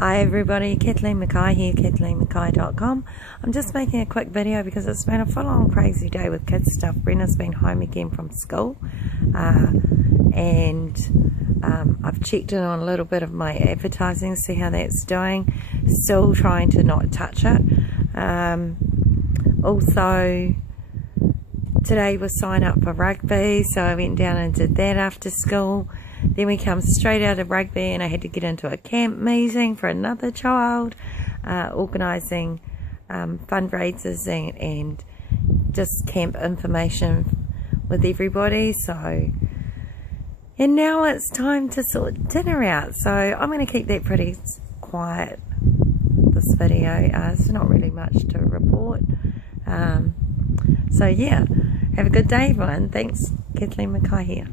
Hi everybody, Kathleen Mackay here, KathleenMackay.com. I'm just making a quick video because it's been a full-on crazy day with kids stuff. Brenna's been home again from school and I've checked in on a little bit of my advertising, see how that's doing. Still trying to not touch it. Also, today was sign up for rugby, so I went down and did that after school. Then we come straight out of rugby and I had to get into a camp meeting for another child, organising fundraisers and just camp information with everybody. So, and now it's time to sort dinner out, so I'm going to keep that pretty quiet, this video. It's not really much to report. So yeah, have a good day everyone. Thanks, Kathleen Mackay here.